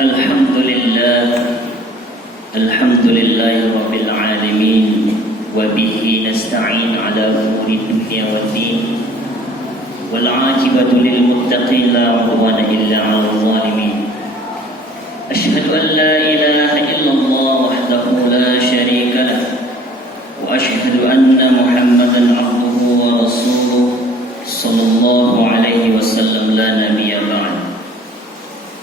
الحمد لله رب العالمين وبه نستعين على أمور الدنيا والدين والعاقبة للمتقين لا عدوان إلا على الظالمين أشهد أن لا إله إلا الله وحده لا شريك له وأشهد أن محمدا عبده ورسوله صلى الله عليه وسلم لا نبي بعد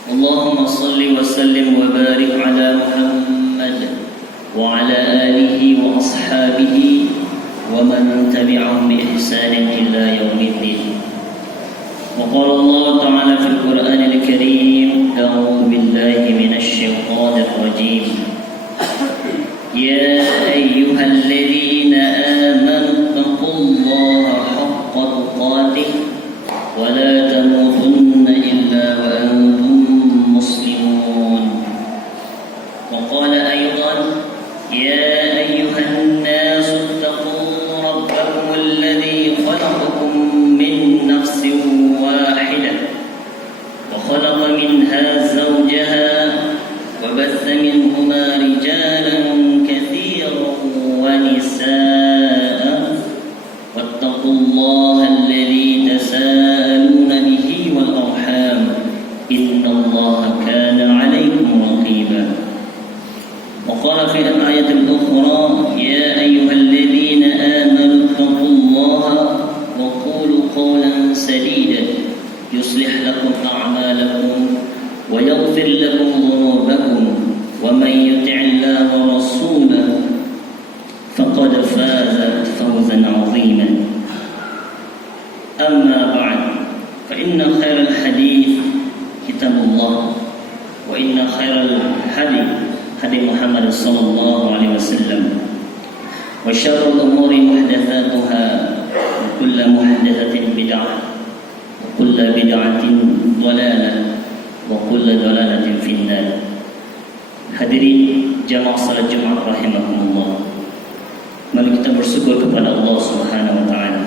اللهم صل وسلم وبارك على محمد وعلى آله وأصحابه ومن تبعهم بإحسان إلى يوم الدين. وقال الله تعالى في القرآن الكريم: أعوذ بالله من الشيطان الرجيم. يا أيها الذين آمنوا اتقوا الله حق تقاته ولا تموتن إلا وأنتم مسلمون. وقال أيضا: يا أيها الناس اتقوا ربكم الذي خلقكم من نفس واحدة وخلق منها زوجها وبث منهما رجالا كثيرا ونساء واتقوا الله الذي تساءلون به والأرحام إن الله كان عليكم رقيبا. وقال في الآية الأخرى: يا أيها الذين آمنوا اتقوا الله وقولوا قولا سديدا يصلح لكم أعمالكم ويغفر لكم ذنوبكم ومن يطع الله ورسوله فقد فاز فوزا عظيما. أما بعد فإن خير الحديث كتاب الله وإن خير الهدي هدي محمد صلى الله عليه وسلم وشر الأمور محدثاتها وكل محدثة بدعة وكل بدعة ضلالة وكل ضلالة في النار. Hadirin jamaah salat Jumat rahimakumullah. Mari kita bersyukur kepada Allah Subhanahu wa taala.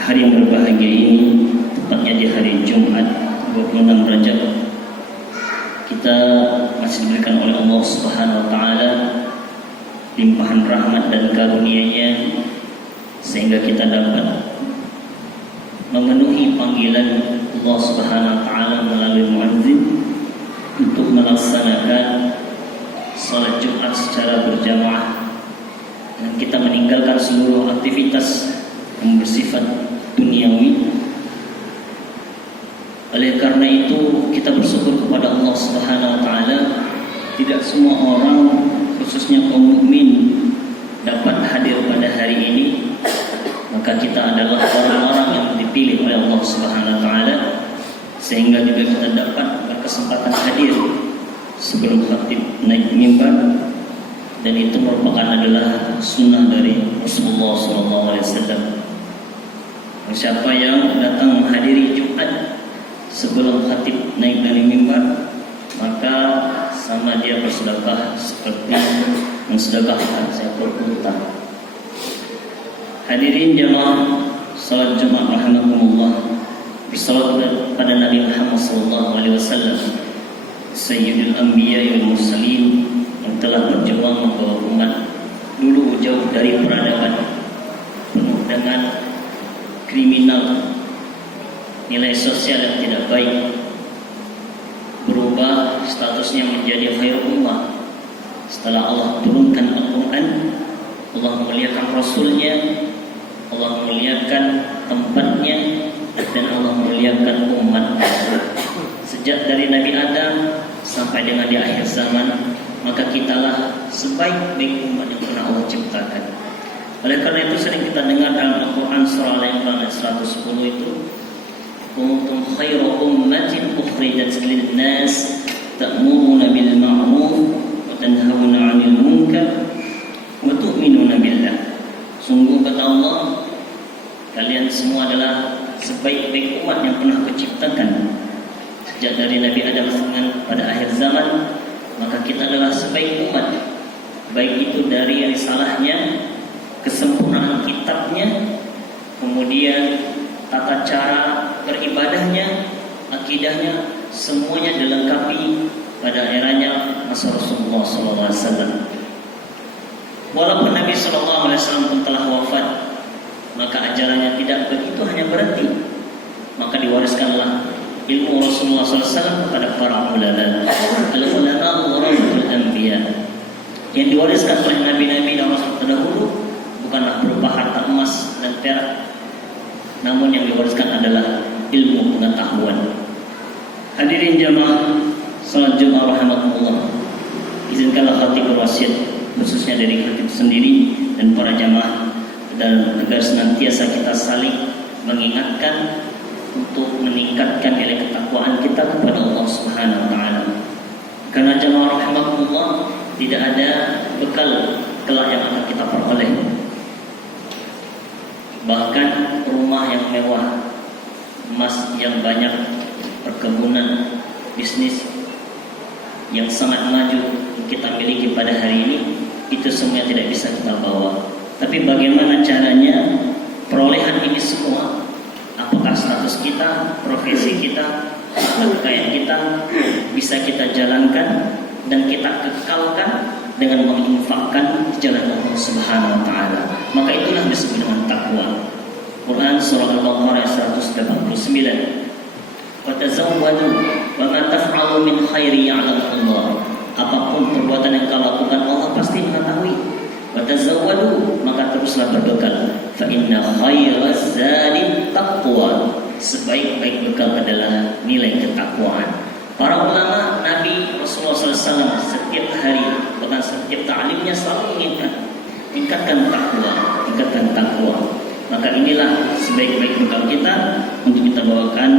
Hari yang berbahagia ini, tepatnya di hari Jumat 26 Rajab, kita masih diberikan oleh Allah Subhanahu wa taala limpahan rahmat dan karunia-Nya sehingga kita dapat memenuhi panggilan Allah Subhanahu wa taala melalui muadzin untuk melaksanakan salat Jumat secara berjamaah, dan kita meninggalkan seluruh aktivitas yang bersifat duniawi. Oleh karena itu kita bersyukur kepada Allah Subhanahu wa taala. Tidak semua orang, khususnya kaum mukmin, dapat hadir pada hari ini. Maka kita adalah orang-orang yang dipilih oleh Allah Subhanahu wa taala, sehingga juga kita dapat berkesempatan hadir sebelum khatib naik mimbar, dan itu merupakan adalah sunnah dari Rasulullah SAW. Siapa yang datang menghadiri Jumat sebelum khatib naik dari mimbar, maka sama dia bersedekah seperti mensedekahkan seekor unta. Hadirin jamaah salat Jumat rahimakumullah, bersalawat pada Nabi Muhammad SAW, Sayyidul Anbiya wal Mursalin, yang telah berjuang membawa umat dulu jauh dari peradaban penuh dengan kriminal, nilai sosial yang tidak baik, berubah statusnya menjadi khair ummah. Setelah Allah turunkan Al-Quran, Allah memuliakan Rasulnya, Allah memuliakan tempatnya, dan Allah memuliakan umat. Sejak dari Nabi Adam sampai dengan di akhir zaman, maka kitalah sebaik-baik umat yang pernah Allah ciptakan. Oleh karena itu sering kita dengar dalam Al-Quran surah Al-Imran ayat 110 itu: kuntum khairu ummatin ukhrijat lin-nas ta'muruna bil ma'ruf wa tanhauna 'anil munkar wa tu'minuna billah. Sungguh kata Allah, kalian semua adalah sebaik-baik umat yang pernah kuciptakan. Sejak dari Nabi Adam pada akhir zaman, maka kita adalah sebaik umat, baik itu dari risalahnya, kesempurnaan kitabnya, kemudian tata cara beribadahnya, akidahnya, semuanya dilengkapi pada eranya masa Rasulullah SAW. Walaupun Nabi SAW pun telah wafat, maka ajarannya tidak begitu hanya berhenti. Maka diwariskanlah ilmu Rasulullah SAW kepada para ulama. Al-ulama warasatul anbiya. Yang diwariskan oleh nabi-nabi dan rasul terdahulu bukanlah berupa harta emas dan perak, namun yang diwariskan adalah ilmu pengetahuan. Hadirin jamaah salat Jumat rahimakumullah. Izinkanlah khatib berwasiat khususnya dari khatib sendiri dan para jamaah dan agar senantiasa kita saling mengingatkan untuk meningkatkan nilai ketakwaan kita kepada Allah Subhanahu wa taala. Karena jamaah rahimakumullah, tidak ada bekal kelak yang akan kita peroleh. Bahkan rumah yang mewah, emas yang banyak, perkebunan, bisnis yang sangat maju kita miliki pada hari ini, itu semua tidak bisa kita bawa. Tapi bagaimana caranya perolehan ini semua? Apakah status kita, profesi kita, kekayaan kita bisa kita jalankan dan kita kekalkan dengan menginfakkan di jalan Allah Subhanahu wa taala? Maka itulah disebut dengan takwa. Quran surah Al-Baqarah 189. Wa tazawwadu wa ma taf'alu min khairi ya'lamu Allah. Apapun perbuatan yang kau lakukan, Allah pasti mengetahui. Wa tazawwadu, maka teruslah berbekal. Fa inna khairaz zadi taqwa. Sebaik-baik bekal adalah nilai ketakwaan. Para ulama Nabi Rasulullah SAW setiap hari, bahkan setiap ta'limnya selalu mengingatkan, tingkatkan takwa. Maka inilah sebaik-baik bekal kita untuk kita bawakan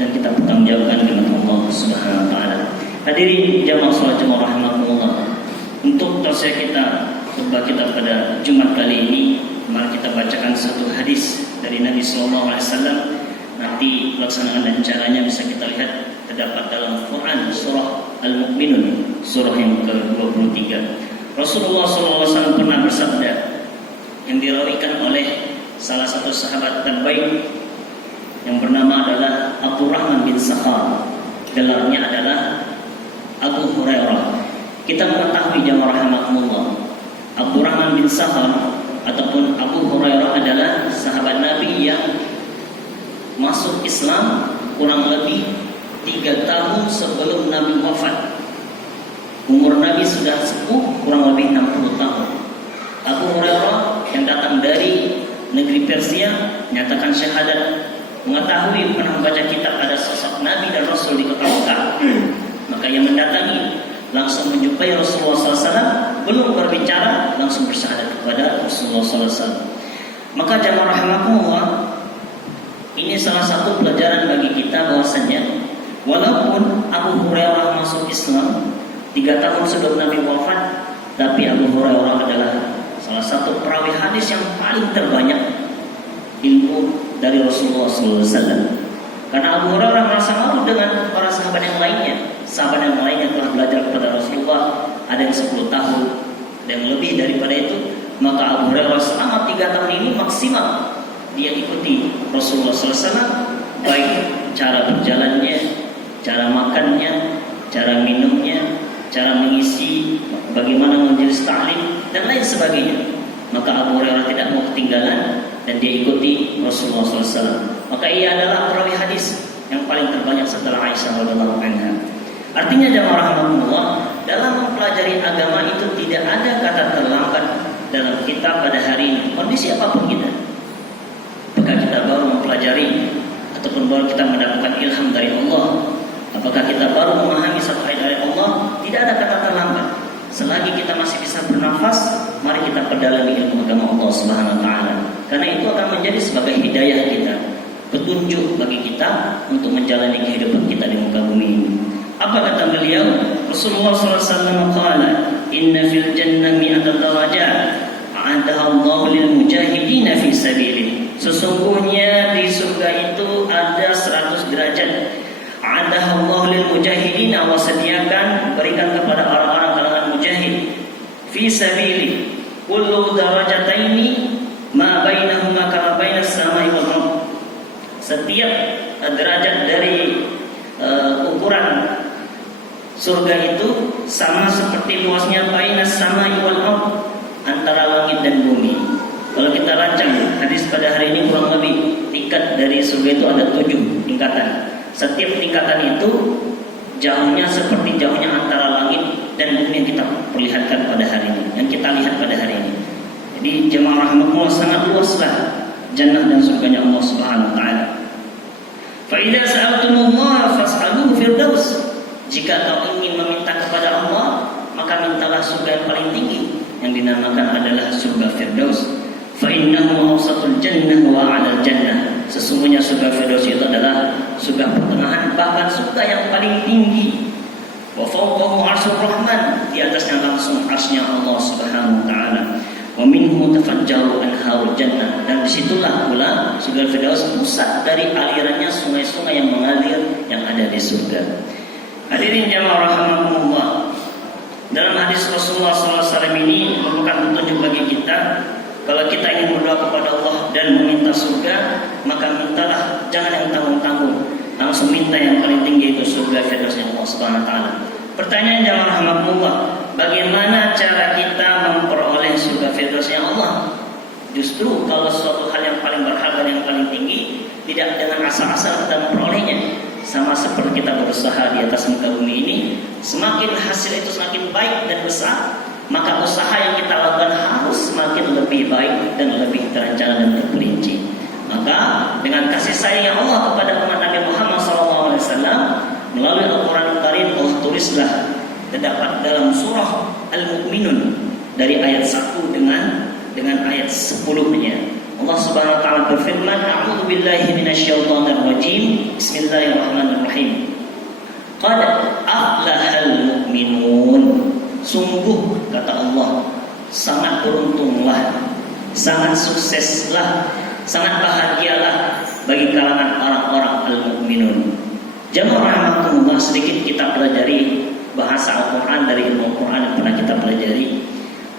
dan kita pertanggungjawabkan di hadapan Allah Subhanahu wa taala. Hadirin jamaah salat Jumat rahimakumullah. Untuk tausiah kita, khutbah kita pada Jumat kali ini, mari kita bacakan satu hadis dari Nabi sallallahu alaihi wasallam. Nanti pelaksanaan dan caranya bisa kita lihat terdapat dalam Quran surah Al-Mu'minun, surah yang ke-23. Rasulullah SAW pernah bersabda, yang dirawikan oleh salah satu sahabat terbaik yang bernama adalah Abdurrahman bin Sakhar, gelarnya adalah Abu Hurairah. Kita mengetahui jamaah rahimakumullah, Abdurrahman bin Sakhar ataupun Abu Hurairah adalah sahabat Nabi yang masuk Islam kurang lebih 3 tahun sebelum Nabi wafat. Umur Nabi sudah sepuh kurang lebih 60 tahun. Abu Hurairah yang datang dari negeri Persia menyatakan syahadat, mengetahui pernah membaca kitab ada sosok Nabi dan Rasul di kota Mekah. Maka yang mendatangi langsung menjumpai Rasulullah SAW, belum berbicara langsung bersyahadat kepada Rasulullah SAW. Maka jamaah rahimakumullah, ini salah satu pelajaran bagi kita bahwasanya walaupun Abu Hurairah masuk Islam 3 tahun sebelum Nabi wafat, tapi Abu Hurairah adalah salah satu perawi hadis yang paling terbanyak ilmu dari Rasulullah SAW. Karena Abu Hurairah merasa malu dengan para sahabat yang lainnya. Sahabat yang lainnya telah belajar kepada Rasulullah, ada yang 10 tahun dan lebih daripada itu. Maka Abu Hurairah selama 3 tahun ini maksimal dia ikuti Rasulullah SAW, baik cara berjalannya, cara makannya, cara minumnya, cara mengisi, bagaimana majelis ta'lim dan lain sebagainya. Maka Abu Hurairah tidak mau ketinggalan dan dia ikuti Rasulullah SAW. Maka ia adalah perawi hadis yang paling terbanyak setelah Aisyah radhiyallahu anha. Artinya jamaah rahimakumullah, dalam mempelajari agama itu tidak ada kata terlambat dalam kita pada hari ini, kondisi apapun kita. Apakah kita baru mempelajari ataupun baru kita mendapatkan ilham dari Allah, apakah kita baru memahami satu ayat dari Allah, tidak ada kata terlambat. Selagi kita masih bisa bernafas, mari kita perdalami ilmu agama Allah Subhanahu wa taala. Karena itu akan menjadi sebagai hidayah kita, petunjuk bagi kita untuk menjalani kehidupan kita di muka bumi ini. Apa kata beliau? Rasulullah SAW qala, "Inna fil jannah mi'ata darajat, a'adaha Allah lil mujahidin fi sabilih." Sesungguhnya di surga itu ada 100 derajat. A'adaha Allah lil mujahidin, Allah sediakan, berikan kepada orang-orang kalangan mujahid fi sabilih. Kullu darajataini ma bainahuma kama bainas samai wal ardh. Setiap derajat dari ukuran Surga itu sama seperti luasnya bainas samai wal ardh, antara langit dan bumi. Kalau kita rancang hadis pada hari ini, kurang lebih tingkat dari surga itu ada 7 tingkatan. Setiap tingkatan itu jauhnya seperti jauhnya antara langit dan bumi yang kita perlihatkan pada hari ini, yang kita lihat pada hari ini. Jadi jemaah rahmatullah, sangat luaslah jannah dan surganya Allah Subhanahu wa taala. Fa idza sa'altumullaha fas'aluhu firdaus. Jika kau ingin meminta kepada Allah, maka mintalah surga yang paling tinggi, yang dinamakan adalah surga Firdaus. Fa innahu awsatul jannah wa 'alal jannah. Sesungguhnya surga Firdaus itu adalah surga pertengahan, bahkan surga yang paling tinggi. Wa fawqahu 'arsyur rahman, di atasnya langsung arsy-Nya Allah Subhanahu wa taala. Wa minhu tafajjaru anharul jannah, dan disitulah pula surga Firdaus pusat dari alirannya sungai-sungai yang mengalir yang ada di surga. Hadirin jamaah rahimakumullah, dalam hadis Rasulullah SAW ini merupakan petunjuk bagi kita. Kalau kita ingin berdoa kepada Allah dan meminta surga, maka mintalah, jangan yang tanggung-tanggung, langsung minta yang paling tinggi, itu surga Firdausnya Allah Subhanahu wa taala. Pertanyaan jamaah rahimakumullah, bagaimana cara kita memperoleh surga Firdausnya Allah? Justru kalau suatu hal yang paling berharga dan yang paling tinggi, tidak dengan asal-asal kita memperolehnya. Sama seperti kita berusaha di atas muka bumi ini, semakin hasil itu semakin baik dan besar, maka usaha yang kita lakukan harus semakin lebih baik dan lebih terencana dan terperinci. Maka dengan kasih sayang Allah kepada umat Nabi Muhammad SAW, melalui Al-Quran Al-Karim, Allah tulislah terdapat dalam surah Al-Mu'minun dari ayat 1 dengan ayat 10-nya. Allah Subhanahu wa taala berfirman, "A'udzu billahi minasyaitonir rajim. Bismillahirrahmanirrahim. Qad aflahal mu'minun." Sungguh, kata Allah, sangat beruntunglah, sangat sukseslah, sangat bahagialah bagi kalangan orang-orang al-mu'minun. Jamaah rahmatullah, sedikit kita pelajari bahasa Al-Quran dari ilmu Al-Quran yang pernah kita pelajari.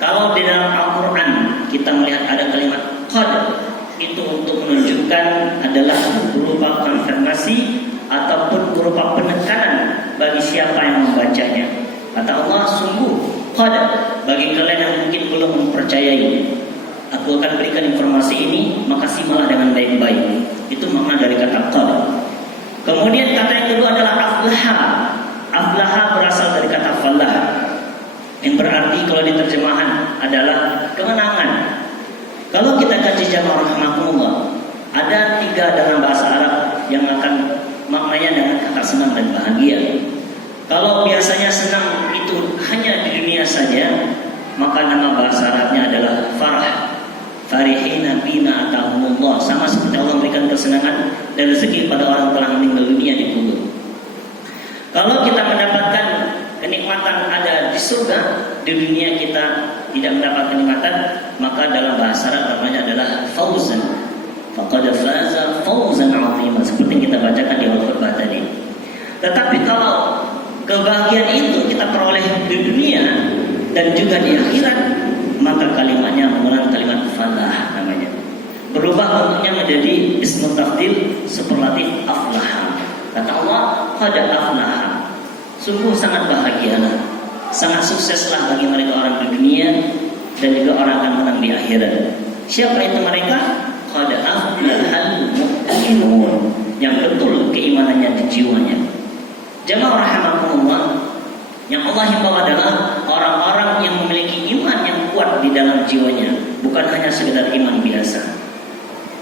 Kalau di dalam Al-Quran kita melihat ada kalimat qad, itu untuk menunjukkan adalah berupa konfirmasi ataupun berupa penekanan bagi siapa yang membacanya. Kata Allah, sungguh qad, bagi kalian yang mungkin belum mempercayai, aku akan berikan informasi ini, maka simaklah dengan baik-baik. Itu makna dari kata qad. Kemudian kata yang kedua adalah aflaha. Aflaha berasal dari kata falah, yang berarti kalau diterjemahan adalah kemenangan. Kalau kita kaji jamaah rahmatullah, ada 3 dalam bahasa Arab yang akan maknanya dengan kata senang dan bahagia. Kalau biasanya senang itu hanya di dunia saja, maka nama bahasa Arabnya adalah farah. Farihina bima atahumullah, sama seperti Allah memberikan kesenangan dan rezeki pada orang telah meninggal dunia di kubur. Kalau kita mendapatkan kenikmatan ada di surga, di dunia kita tidak mendapat kenikmatan, maka dalam bahasa Arab namanya adalah fauzan. Faqad faza fauzan 'azima, seperti yang kita bacakan di al-khutbah tadi. Tetapi kalau kebahagiaan itu kita peroleh di dunia dan juga di akhirat, maka kalimatnya menggunakan kalimat falah namanya. Berubah bentuknya menjadi ismu tafdil superlatif aflaha. Kata Allah, qad aflaha. Sungguh sangat bahagialah, sangat sukseslah bagi mereka orang di dunia dan juga orang akan menang di akhirat. Siapa itu mereka? Qad aflahal mu'minun, yang betul keimanannya di jiwanya. Jamaah rahimakumullah, yang Allah himbau adalah orang-orang yang memiliki iman yang kuat di dalam jiwanya, bukan hanya sekedar iman biasa.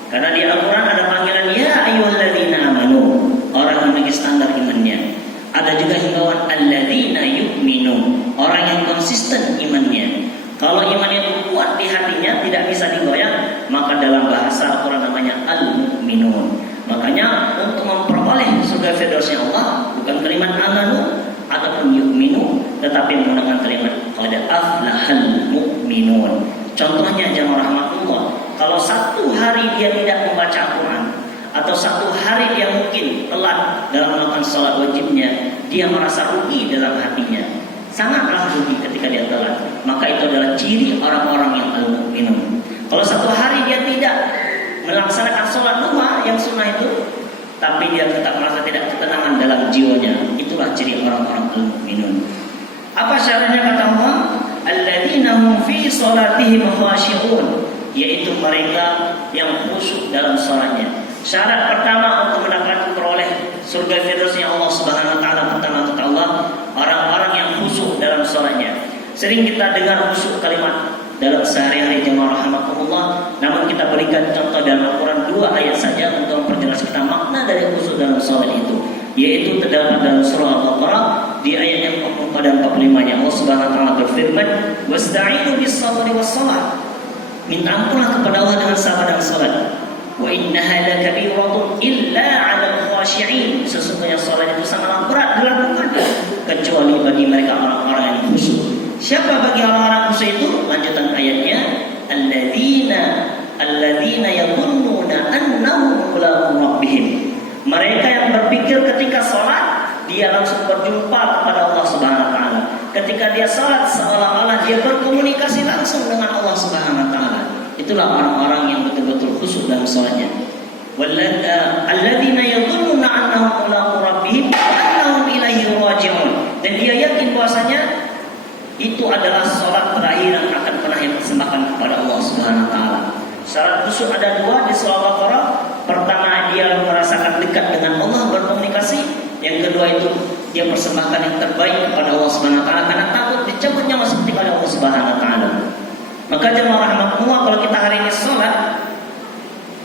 Karena di Al-Quran ada panggilan ya ayyuhalladzina amanu, orang yang memiliki standar imannya. Ada juga himbauan alladzina yu'minu, orang yang konsisten imannya. Kalau imannya itu kuat di hatinya, tidak bisa digoyang, maka dalam bahasa Al-Quran namanya al-mu'minun. Makanya untuk memperoleh surga Firdausnya Allah, bukan kalimat amanu ataupun yu'minu, tetapi menggunakan kalimat qad aflahal mu'minun. Contohnya jamaah rahmatullah, kalau satu hari dia tidak membaca Al-Quran, atau satu hari dia mungkin telat dalam melakukan sholat wajibnya, dia merasa rugi dalam hatinya, sangatlah rugi ketika dia telat. Maka itu adalah ciri orang-orang yang al-mu'minun. Kalau satu hari dia tidak melaksanakan sholat duha yang sunnah itu, tapi dia tetap merasa tidak ketenangan dalam jiwanya. Itulah ciri orang-orang al-mu'minun. Apa syaratnya kata Allah? Alladzina hum fi salatihim khashi'un, yaitu mereka yang khusyuk dalam salatnya. Syarat pertama untuk mendapatkan peroleh surga firdausnya Allah Subhanahu wa taala, pertama kata Allah, orang-orang yang khusyuk dalam salatnya. Sering kita dengar khusyuk kalimat dalam sehari-hari jemaah rahimakumullah, namun kita berikan contoh dalam Al-Quran 2 ayat saja untuk memperjelas kita makna dari khusyuk dalam salat itu, yaitu terdapat dalam surah Al-Baqarah di ayat yang 44 dan 45-nya. Allah Subhanahu wa taala berfirman, "Wasta'inu bis-sabri was-shalah." Minta ampunlah kepada Allah dengan sabar dan salat. "Wa innaha lakabiratun illa 'alal khashi'in." Sesungguhnya salat itu sangatlah berat dilakukan kecuali bagi mereka orang-orang yang khusyuk. Siapa bagi orang-orang khusyuk itu? Lanjutan ayatnya, alladzina yadhunnuna annahum mulaqu rabbihim. Mereka yang berpikir ketika salat dia langsung berjumpa kepada Allah Subhanahu wa taala. Ketika dia salat seolah-olah dia berkomunikasi langsung dengan Allah Subhanahu wa taala. Itulah orang-orang yang betul-betul khusyuk dalam salatnya. Alladzina yadhunnuna annahum mulaqu rabbihim wa annahum ilaihi raji'un. Dan dia yakin bahwasanya itu adalah salat terakhir yang akan pernah dipersembahkan kepada Allah Subhanahu wa taala. Syarat khusyuk ada 2 di surah Al-Baqarah. Pertama, dia merasakan dekat dengan Allah, berkomunikasi. Yang kedua itu dia persembahkan yang terbaik kepada Allah Subhanahu wa taala karena takut dicabut nyawa seperti oleh Allah Subhanahu wa taala. Maka jemaah rahmatullah, kalau kita hari ini salat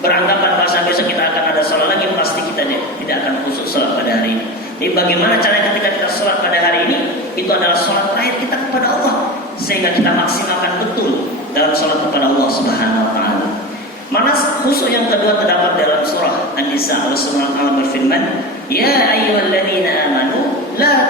beranggapan bahasa besok kita akan ada salat lagi, pasti kita tidak akan khusyuk salat pada hari ini. Jadi bagaimana caranya ketika kita salat pada hari ini? Itu adalah salat terakhir kita kepada Allah, sehingga kita maksimalkan betul dalam salat kepada Allah Subhanahu wa taala. Mana khusyuk yang kedua terdapat dalam surah An-Nisa. Allah Subhanahu wa taala berfirman, "Ya ayyuhalladzina amanu la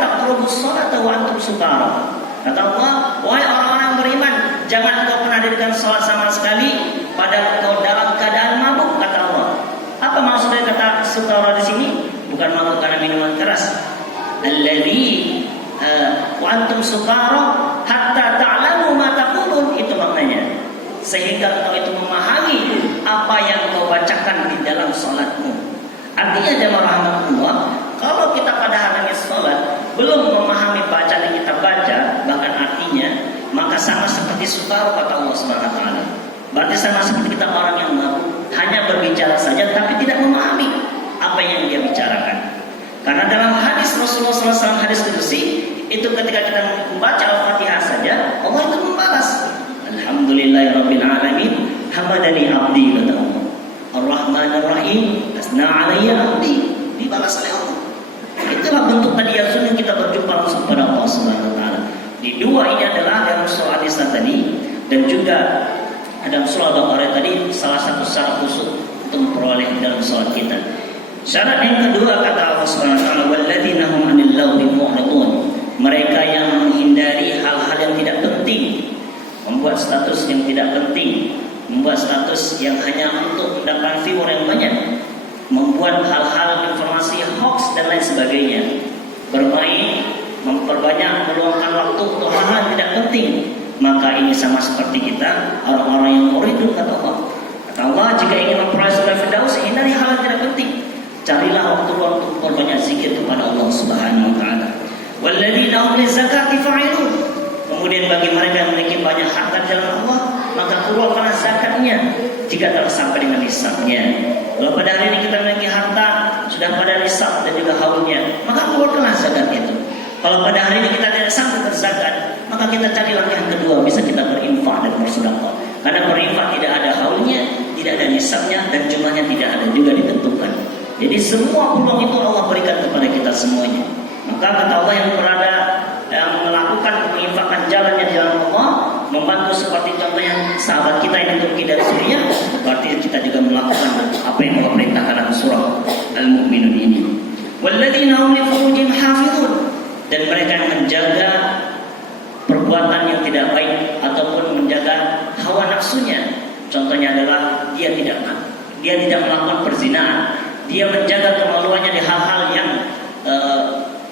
taqrabus salata wa antum sukara." Kata Allah, wahai orang-orang beriman, jangan engkau pernah dirikan salat sama sekali padahal engkau dalam keadaan mabuk, kata Allah. Apa maksudnya kata sukara di sini? Bukan mabuk karena minuman keras. Alladzi wa antum sukara hatta ta'lamu ma taqulun, itu maknanya. Sehingga engkau itu memahami apa yang engkau bacakan di dalam salatmu. Artinya jemaah rahmatullah, kalau kita pada hari ini salat belum memahami bacaan yang kita baca, bahkan artinya, maka sama seperti sukara kata Allah Subhanahu wa taala. Berarti sama seperti kita orang yang mabuk, hanya berbicara saja tapi tidak memahami apa yang dia bicarakan. Karena dalam hadis Rasulullah SAW, hadis qudsi, itu ketika kita membaca Al-Fatihah saja, Allah itu membalas, Alhamdulillahirabbil alamin, hamadani abdi, kata Allah. Ar-Rahmanir Rahim, asna alayya abdi, dibalas oleh Allah. Itulah bentuk tadiyatun yang kita berjumpa langsung kepada Allah Subhanahu wa taala. Di 2 ini adalah dalam surah An-Nisa tadi, dan juga dalam surah Al-Baqarah tadi, salah satu syarat khusyuk untuk memperoleh dalam salat kita. Syarat yang kedua kata Allah Subhanahu wa taala, walladzina hum 'anil lagwi mu'ridun. Mereka yang menghindari hal-hal yang tidak penting, membuat status yang tidak penting, membuat status yang hanya untuk mendapatkan viewer yang banyak, membuat hal-hal informasi hoax dan lain sebagainya, bermain, memperbanyak meluangkan waktu untuk hal-hal yang tidak penting. Maka ini sama seperti kita, orang-orang yang muridun, kata Allah. Kata Allah, jika ingin memperoleh surga firdaus, hindari hal yang tidak penting. Carilah waktu untuk berbanyak zikir kepada Allah Subhanahu wa taala. Walladzina hum lizakati fa'ilun. Kemudian bagi mereka yang memiliki banyak harta di jalan Allah, maka keluarkanlah zakatnya jika telah sampai dengan nisabnya. Kalau pada hari ini kita memiliki harta sudah pada nisab dan juga haulnya, maka keluarkanlah zakat itu. Kalau pada hari ini kita tidak sanggup berzakat, maka kita cari langkah yang kedua, bisa kita berinfak dan bersedekah. Karena berinfak tidak ada haulnya, tidak ada nisabnya, dan jumlahnya tidak ada juga ditentukan. Jadi semua peluang itu Allah berikan kepada kita semuanya. Maka kata Allah, yang melakukan menginfakkan jalannya di jalan Allah, membantu seperti contohnya sahabat kita yang pergi dari Syria, berarti kita juga melakukan apa yang Allah perintahkan dalam surah Al-Mu'minun ini. Walladzina hum li furujihim hafizun. Dan mereka yang menjaga perbuatan yang tidak baik ataupun menjaga hawa nafsunya. Contohnya adalah dia tidak melakukan perzinahan. Dia menjaga kemaluannya di hal-hal yang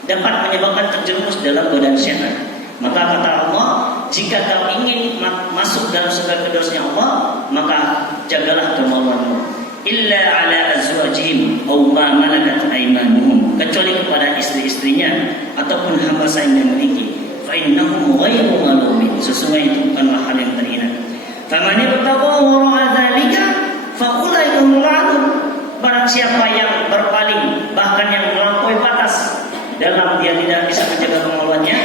dapat menyebabkan terjerumus dalam godaan syaitan. Maka kata Allah, jika kau ingin masuk dalam surga firdausnya Allah, maka jagalah kemaluanmu. Illa ala azwajihim aw ma malakat aymanuhum, kecuali kepada istri-istrinya ataupun hamba sahaya yang memiliki. Fa innahum ghairu malumin, sesungguhnya itu bukanlah hal yang terhina. Faman ibtagha wara'a dzalika fa ulaika hum al-'adun, barang siapa yang berpaling bahkan yang melampaui batas dalam dia tidak bisa menjaga kemaluannya,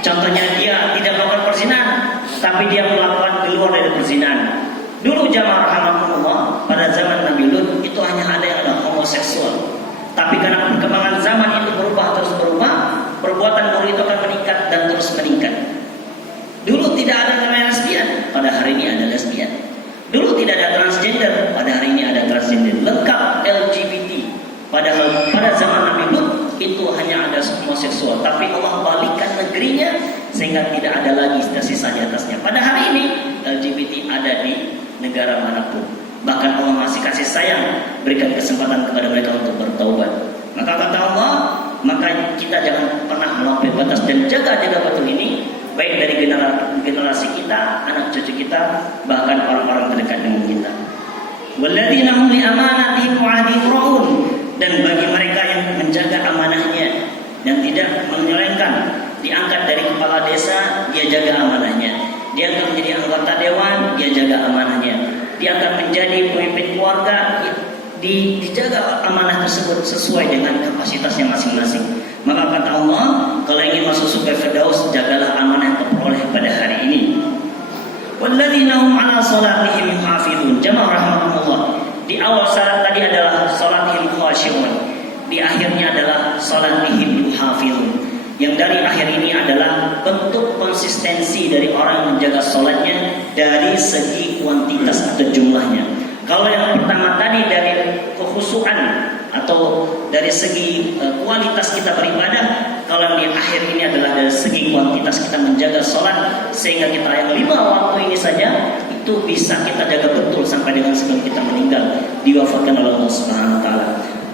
contohnya dia tidak melakukan perzinahan tapi dia melakukan di luar dari perzinahan. Dulu jamaah rahmatullah, pada zaman Nabi Lut itu hanya ada yang ada homoseksual. Tapi karena perkembangan zaman itu berubah terus berubah, perbuatan buruk itu akan meningkat dan terus meningkat. Dulu tidak ada namanya lesbian, pada hari ini ada lesbian. Dulu tidak ada transgender, pada hari ini ada transgender. Lengkap LGBT. Padahal pada zaman Nabi Lut itu hanya ada homoseksual, tapi Allah balikkan negerinya sehingga tidak ada lagi tersisa di atasnya. Pada hari ini LGBT ada di negara manapun. Bahkan Allah masih kasih sayang, berikan kesempatan kepada mereka untuk bertaubat. Maka kata Allah, maka kita jangan pernah melampaui batas dan jaga betul ini, baik dari generasi kita, anak cucu kita, bahkan orang-orang terdekat dengan kita. Walladzina hum li amanatihim wa 'ahdihim ra'un, dan bagi mereka yang menjaga amanahnya dan tidak menyelewengkan, diangkat dari kepala desa, dia jaga amanahnya. Dia akan menjadi anggota dewan, dia jaga amanahnya. Dia akan menjadi pemimpin keluarga, dijaga amanah tersebut sesuai dengan kapasitasnya masing-masing. Maka kata Allah, kalau ingin masuk surga Firdaus, jagalah amanah yang terperoleh pada hari ini. Walladzina hum 'ala salatihim yuhafizun. Jamaah rahmatullah. Di awal syarat tadi adalah salatihim khashi'un. Di akhirnya adalah salatihim yuhafizun. Yang dari akhir ini adalah bentuk konsistensi dari orang yang menjaga sholatnya dari segi kuantitas atau jumlahnya. Kalau yang pertama tadi dari kekhusyuan atau dari segi kualitas kita beribadah, kalau yang di akhir ini adalah dari segi kuantitas kita menjaga sholat, sehingga kita yang 5 waktu ini saja itu bisa kita jaga betul sampai dengan sebelum kita meninggal, diwafatkan oleh Allah Subhanahu wa taala.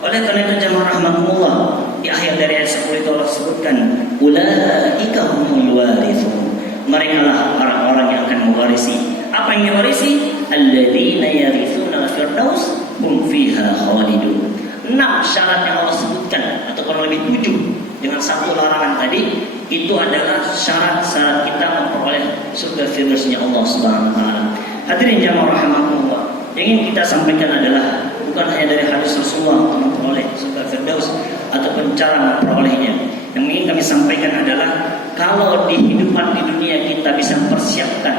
Oleh karena itu jamaah rahmatullah, di akhir dari ayat 10 itu Allah sebutkan ulaika humul warithun, mereka lah orang-orang yang akan mewarisi. Apa yang diwarisi? Alladzina yarithuna al-firdaus hum fiha khalidun. 6 syarat yang Allah sebutkan, atau kurang lebih 7 dengan 1 larangan tadi, itu adalah syarat-syarat kita memperoleh surga firdausnya Allah Subhanahu wa taala. Hadirin jamaah rahmatullah, yang ingin kita sampaikan adalah bukan hanya dari hadis Rasulullah untuk memperoleh surga firdaus ataupun cara memperolehnya. Yang ingin kami sampaikan adalah kalau di kehidupan di dunia kita bisa mempersiapkan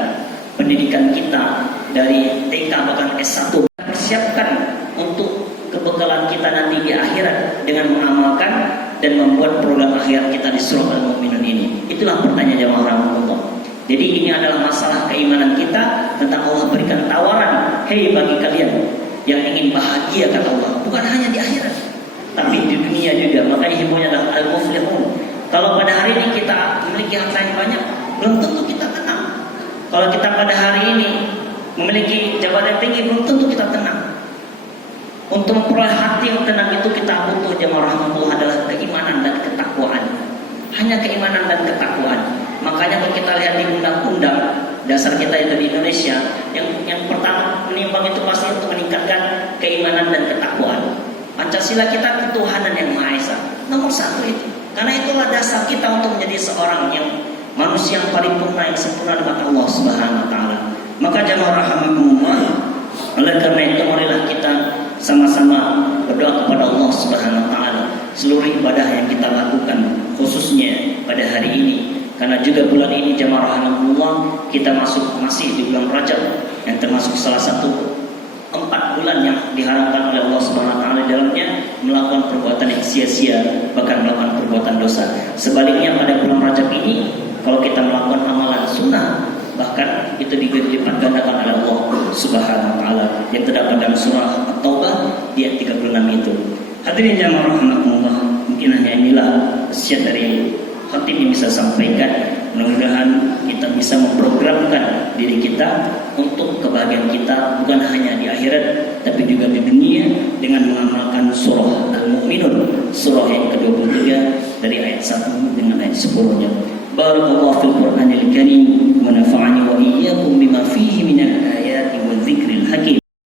pendidikan kita dari TK bahkan S1, persiapkan untuk kebekalan kita nanti di akhirat dengan mengamalkan dan membuat program akhirat kita di surah Al-Mu'minun ini. Itulah pertanyaan jamaah rahmatullah. Jadi ini adalah masalah keimanan kita tentang Allah berikan tawaran, hei bagi kalian yang ingin bahagia kata Allah, bukan hanya di akhirat tapi di dunia juga. Makanya himbauannya adalah al-muflihun. Kalau pada hari ini kita memiliki harta yang banyak, belum tentu kita tenang. Kalau kita pada hari ini memiliki jabatan tinggi, belum tentu kita tenang. Untuk memperoleh hati yang tenang itu kita butuh jamaah rahmatullah adalah keimanan dan ketakwaan. Hanya keimanan dan ketakwaan. Makanya kalau kita lihat di undang-undang dasar kita itu di Indonesia, yang pertama menimbang itu pasti untuk meningkatkan keimanan dan ketakwaan. Pancasila kita ketuhanan yang Maha Esa, nomor 1 itu. Karena itulah dasar kita untuk menjadi seorang yang manusia yang paripurna, yang sempurna di mata Allah Subhanahu wa taala. Maka jamaah rahimakumullah, oleh karena itu marilah kita sama-sama berdoa kepada Allah Subhanahu wa taala seluruh ibadah yang kita lakukan, khususnya pada hari ini. Karena juga bulan ini jamaah rahimakumullah, kita masih di bulan Rajab, yang termasuk salah satu 4 bulan yang diharamkan oleh Allah Subhanahu wa taala di dalamnya melakukan perbuatan yang sia-sia, bahkan melakukan perbuatan dosa. Sebaliknya pada bulan Rajab ini, kalau kita melakukan amalan sunnah, bahkan itu dilipat gandakan oleh Allah Subhanahu wa taala yang terdapat dalam surah At-Taubah di ayat 36 itu. Hadirin jamaah rahimakumullah, mungkin hanya inilah wasiat dari khatib yang bisa sampaikan. Mudah-mudahan kita bisa memprogramkan diri kita untuk kebahagiaan kita, bukan hanya di akhirat tapi juga di dunia, dengan mengamalkan surah Al-Mu'minun, surah yang ke-23 dari ayat 1 dengan ayat 10-nya. Barakallahu fil Qur'anil Karim wa nafa'ani wa iyyakum bima fihi minal ayati wa dzikril hakim.